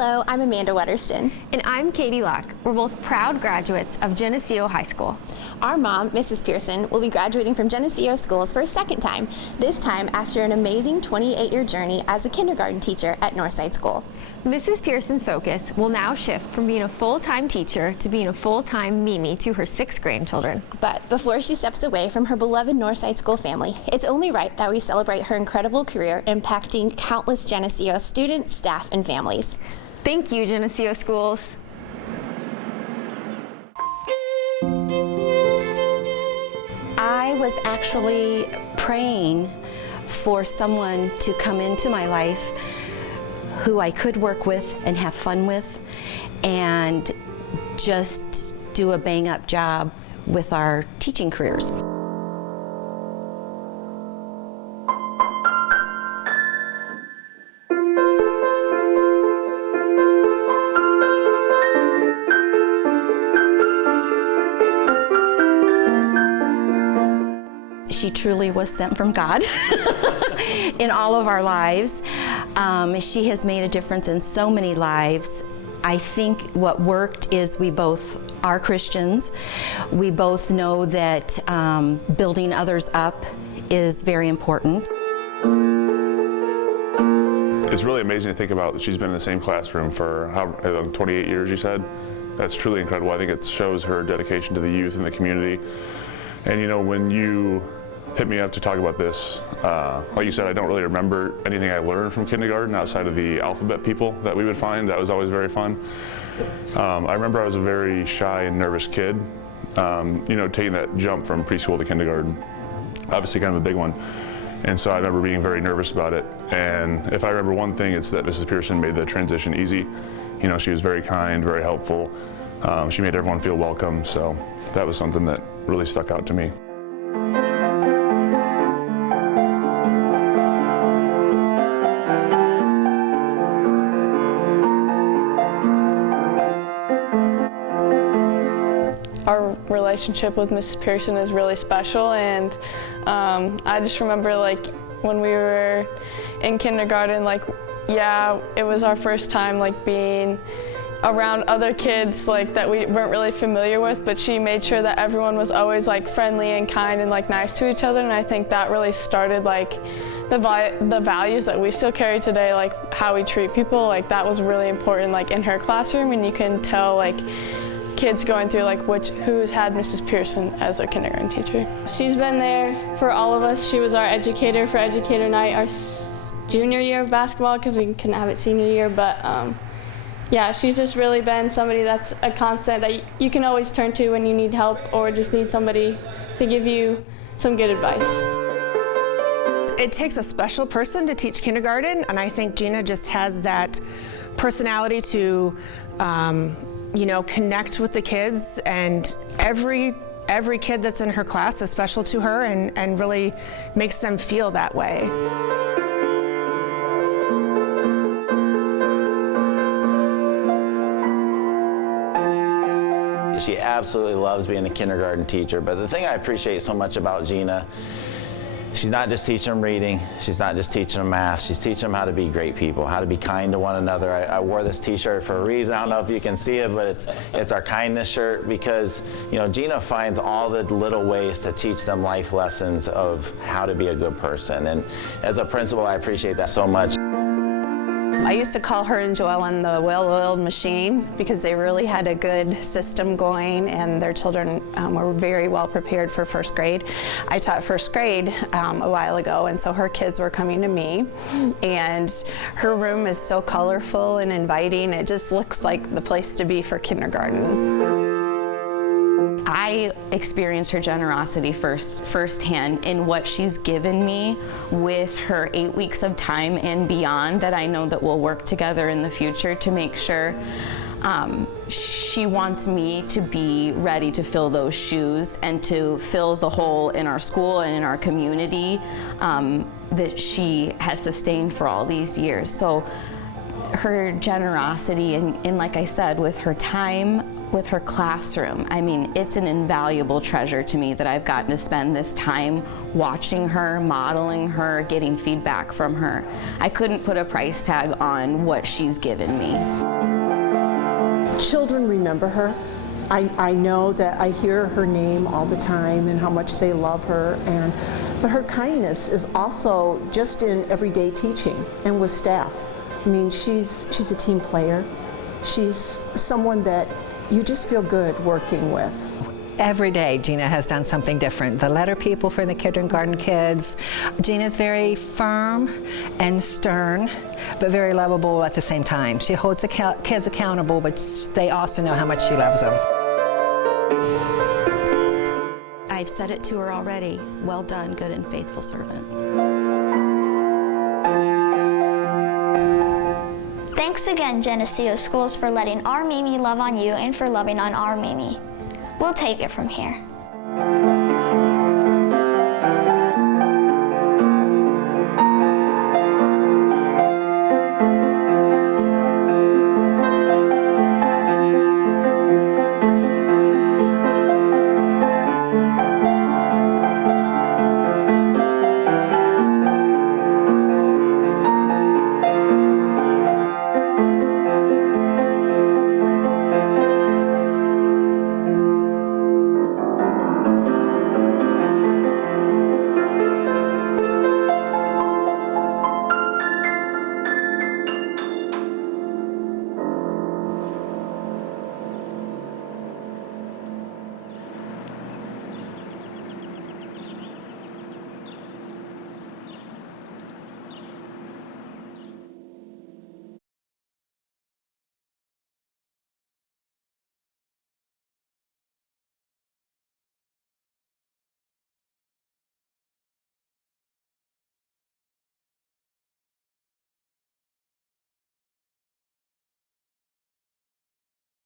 Hello, I'm Amanda Wetterston. And I'm Katie Locke. We're both proud graduates of Geneseo High School. Our mom, Mrs. Pearson, will be graduating from Geneseo schools for a second time, this time after an amazing 28-year journey as a kindergarten teacher at Northside School. Mrs. Pearson's focus will now shift from being a full-time teacher to being a full-time Mimi to her 6 grandchildren. But before she steps away from her beloved Northside School family, it's only right that we celebrate her incredible career impacting countless Geneseo students, staff, and families. Thank you, Geneseo Schools. I was actually praying for someone to come into my life who I could work with and have fun with and just do a bang-up job with our teaching careers. She truly was sent from God in all of our lives. She has made a difference in so many lives. I think what worked is we both are Christians. We both know that building others up is very important. It's really amazing to think about that she's been in the same classroom for 28 years, you said? That's truly incredible. I think it shows her dedication to the youth and the community. And you know, when you hit me up to talk about this, like you said, I don't really remember anything I learned from kindergarten outside of the alphabet people that we would find. That was always very fun. I remember I was a very shy and nervous kid, you know, taking that jump from preschool to kindergarten. Obviously kind of a big one. And so I remember being very nervous about it. And if I remember one thing, it's that Mrs. Pearson made the transition easy. You know, she was very kind, very helpful. She made everyone feel welcome. So that was something that really stuck out to me. Our relationship with Mrs. Pearson is really special, and I just remember like when we were in kindergarten, like yeah, it was our first time like being around other kids like that we weren't really familiar with, but she made sure that everyone was always like friendly and kind and like nice to each other, and I think that really started like the values that we still carry today, like how we treat people. Like that was really important like in her classroom, and you can tell like kids going through like who's had Mrs. Pearson as their kindergarten teacher. She's been there for all of us. She was our educator for Educator Night our junior year of basketball because we couldn't have it senior year, but yeah, she's just really been somebody that's a constant that you can always turn to when you need help or just need somebody to give you some good advice. It takes a special person to teach kindergarten, and I think Gina just has that personality to you know, connect with the kids, and every kid that's in her class is special to her and really makes them feel that way. She absolutely loves being a kindergarten teacher, but the thing I appreciate so much about Gina, she's not just teaching them reading, she's not just teaching them math, she's teaching them how to be great people, how to be kind to one another. I wore this t-shirt for a reason. I don't know if you can see it, but it's our kindness shirt, because you know, Gina finds all the little ways to teach them life lessons of how to be a good person. And as a principal, I appreciate that so much. I used to call her and Joellen the well-oiled machine because they really had a good system going, and their children were very well prepared for first grade. I taught first grade a while ago, and so her kids were coming to me, and her room is so colorful and inviting. It just looks like the place to be for kindergarten. I experienced her generosity firsthand in what she's given me with her 8 weeks of time and beyond, that I know that we'll work together in the future to make sure she wants me to be ready to fill those shoes and to fill the hole in our school and in our community that she has sustained for all these years. So her generosity and like I said, with her time, with her classroom. I mean, it's an invaluable treasure to me that I've gotten to spend this time watching her, modeling her, getting feedback from her. I couldn't put a price tag on what she's given me. Children remember her. I know that I hear her name all the time and how much they love her, but her kindness is also just in everyday teaching and with staff. I mean, she's a team player. She's someone that you just feel good working with. Every day, Gina has done something different. The letter people for the kindergarten kids. Gina's very firm and stern, but very lovable at the same time. She holds the kids accountable, but they also know how much she loves them. I've said it to her already. Well done, good and faithful servant. Thanks again, Geneseo Schools, for letting our Mimi love on you and for loving on our Mimi. We'll take it from here.